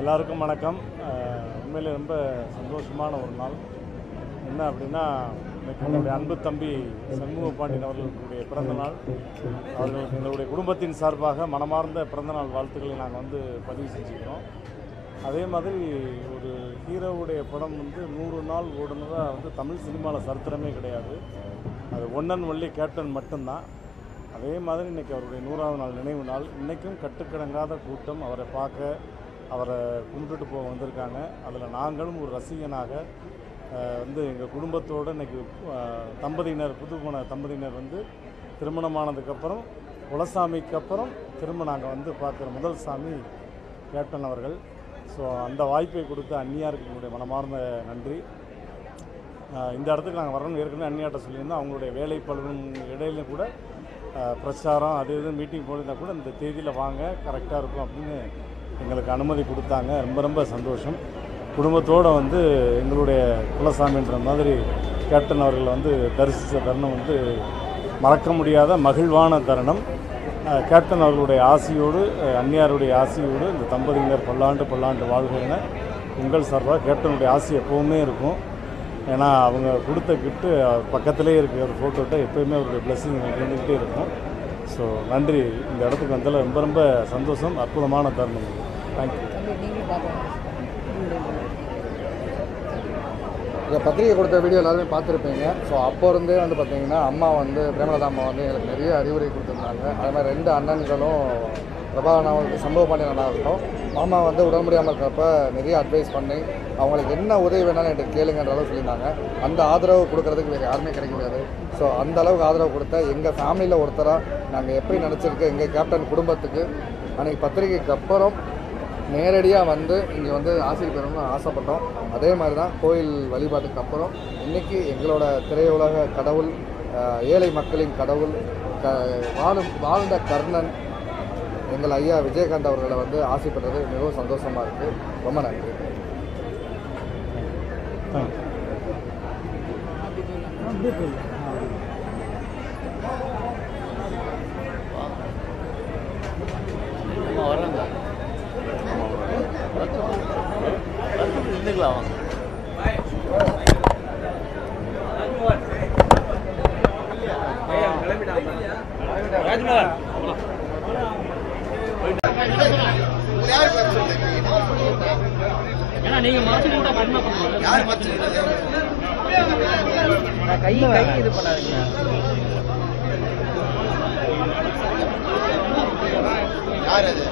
எல்லாருக்கும் வணக்கம். உண்மையிலே ரொம்ப சந்தோஷமான ஒரு நாள். என்ன அப்படின்னா, இன்றைக்கி என்னுடைய அன்பு தம்பி சண்முக பாண்டியன் அவர்களுடைய பிறந்தநாள். அவர்களுக்கு எங்களுடைய குடும்பத்தின் சார்பாக மனமார்ந்த பிறந்தநாள் வாழ்த்துக்களை நாங்கள் பதிவு செஞ்சுக்கிறோம். அதே மாதிரி ஒரு ஹீரோவுடைய படம் 100 நாள் ஓடுனதாக தமிழ் சினிமாவில் சரித்திரமே கிடையாது. அது ஒன்னன் ஒன்லி கேப்டன் மட்டும்தான். அதே மாதிரி இன்றைக்கி அவருடைய 100வது நாள் நினைவு நாள். இன்றைக்கும் கட்டுக்கடங்காத கூட்டம் அவரை பார்க்க, அவரை கும்பிட்டுட்டு போக வந்திருக்காங்க. அதில் நாங்களும் ஒரு ரசிகனாக எங்கள் குடும்பத்தோடு இன்றைக்கி தம்பதியினர், புதுப்போன தம்பதியினர் திருமணமானதுக்கப்புறம் குலசாமிக்கு அப்புறம் திரும்ப நாங்கள் பார்க்குற முதல் சாமி கேப்டன் அவர்கள். ஸோ அந்த வாய்ப்பை கொடுத்த அன்னியாருக்கு எங்களுடைய மனமார்ந்த நன்றி. இந்த இடத்துக்கு நாங்கள் வரணும்னு ஏற்கனவே அன்னியாட்ட சொல்லியிருந்தோம். அவங்களுடைய வேலை பழுவின் இடையில கூட பிரச்சாரம் அது எதுவும் மீட்டிங் போயிருந்தால் கூட இந்த தேதியில் வாங்க, கரெக்டாக இருக்கும் அப்படின்னு எங்களுக்கு அனுமதி கொடுத்தாங்க. ரொம்ப ரொம்ப சந்தோஷம். குடும்பத்தோடு எங்களுடைய குலசாமின்ற மாதிரி கேப்டன் அவர்களை தரிசித்த தருணம் மறக்க முடியாத மகிழ்வான தருணம். கேப்டன் அவர்களுடைய ஆசியோடு, அன்னியாருடைய ஆசியோடு இந்த தம்பதியினர் பல்லாண்டு வாழ்க என உங்கள் சார்பாக கேப்டனுடைய ஆசி எப்போவுமே இருக்கும். ஏன்னா அவங்க கொடுத்த கிஃப்ட்டு பக்கத்திலே இருக்கிற ஒரு ஃபோட்டோட்ட எப்போயுமே அவருடைய பிளெஸிங் இருந்துக்கிட்டே இருக்கும். ஸோ நன்றி. இந்த இடத்துக்கு வந்ததில் ரொம்ப ரொம்ப சந்தோஷம். அற்புதமான தருணம். தேங்க்யூ. இந்த பத்திரிகை கொடுத்த வீடியோ எல்லாருமே பார்த்துருப்பீங்க. ஸோ அப்போ இருந்தே பார்த்தீங்கன்னா அம்மா பிரேமலதா அம்மா எங்களுக்கு நிறைய அறிவுரை கொடுத்துருந்தாங்க. அது மாதிரி 2 அண்ணன்களும் பிரபாகரன் சண்முக பாண்டியன் அண்ணா இருக்கட்டும், மாமா உடம்பு முடியாமல் இருக்கிறப்ப நிறைய அட்வைஸ் பண்ணி அவங்களுக்கு என்ன உதவி வேணாலும் என்கிட்ட கேளுங்கன்ற அளவு சொல்லியிருந்தாங்க. அந்த ஆதரவு கொடுக்கறதுக்கு வேறு யாருமே கிடைக்க முடியாது. ஸோ அந்த அளவுக்கு ஆதரவு கொடுத்த எங்கள் ஃபேமிலியில் ஒருத்தராக நாங்கள் எப்படி நினச்சிருக்கு எங்கள் கேப்டன் குடும்பத்துக்கு அன்றைக்கி பத்திரிகைக்கு அப்புறம் நேரடியாக இங்கே ஆசிரியர் பெறணும்னு ஆசைப்பட்டோம். அதே மாதிரி தான் கோயில் வழிபாட்டுக்கு அப்புறம் இன்றைக்கி எங்களோட திரையுலக கடவுள், ஏழை மக்களின் கடவுள், வாழ்ந்த கர்ணன் எங்கள் ஐயா விஜயகாந்த் அவர்களை ஆசைப்படுறது மிகவும் சந்தோஷமாக இருக்குது. ரொம்ப நன்றி. நீங்க மாசி கூட யார் கை இது பண்ணாதீங்க. யார் அது?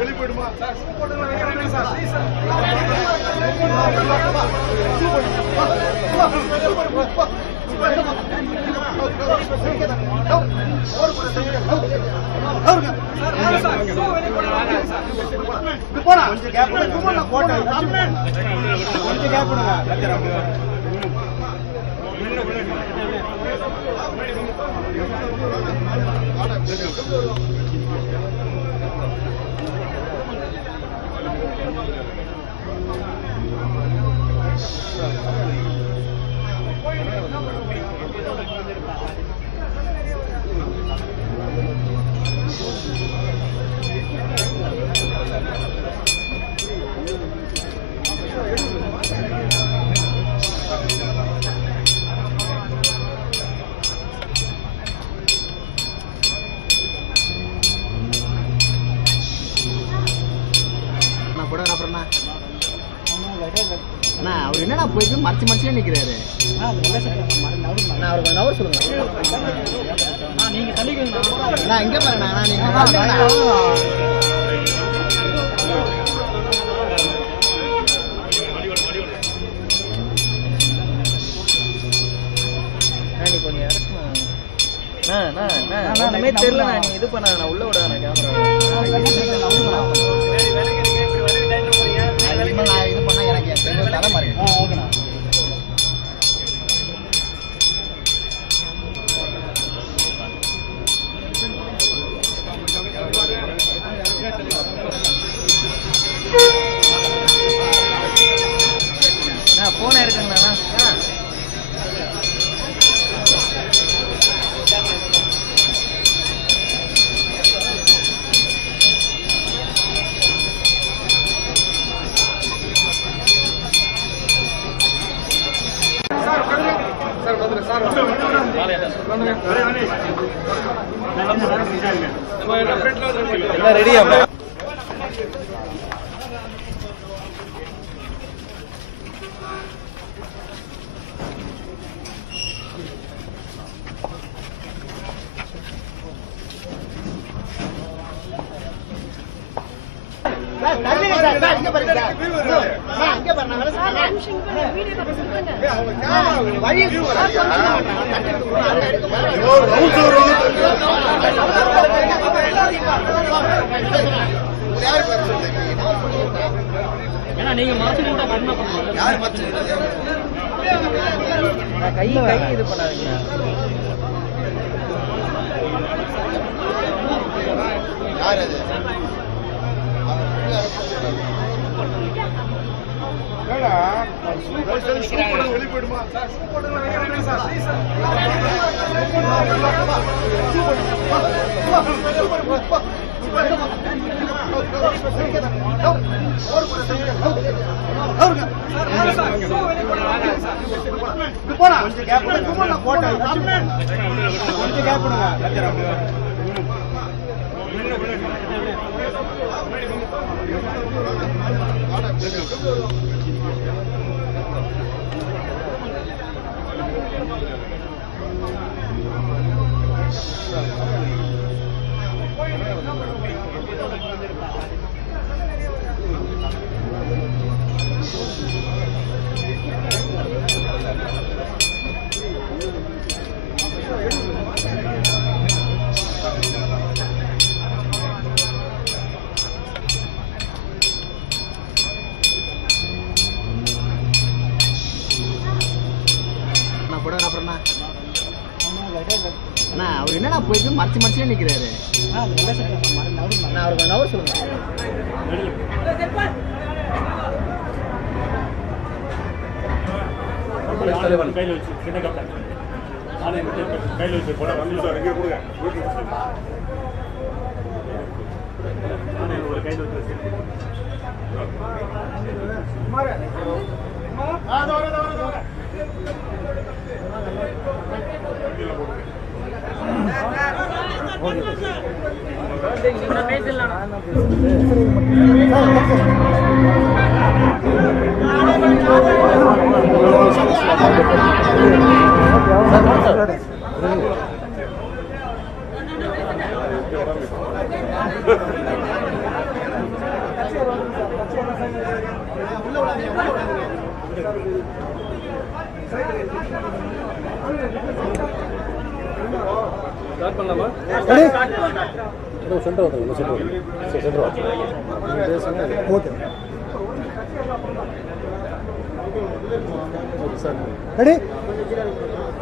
வெளி போயிடுமா? கொஞ்சம் கேப் அண்ணா அவர் என்னடா போயிட்டு மறைச்சு நிற்கிறாரு. அவருக்கு நவர் சொல்லுங்க. நீங்க தள்ளிக்கணும். நான் எங்கே பாருங்கண்ணா, நீ கொஞ்சம் இறக்கணும். தெரியல, நீ இது பண்ண நான் உள்ள விட நான் கேமரா நான் இது பண்ணா எனக்கு தர மாதிரி. ஓகேண்ணா. ஃபோனை இருக்குங்கண்ணா. ரெடியா? நீங்க கை இது பண்ணாதீங்க. யார் அது? வெளிப்படுமா அவர் என்னடா போயிட்டு மறைச்சு மறைச்சே நிற்கிறாரு. அவருக்கு நவர் சொல்லுங்க. கையில் வச்சு சின்ன கப்பல் கையில் வச்சு போட ஒரு கையில் வச்சு ரெடி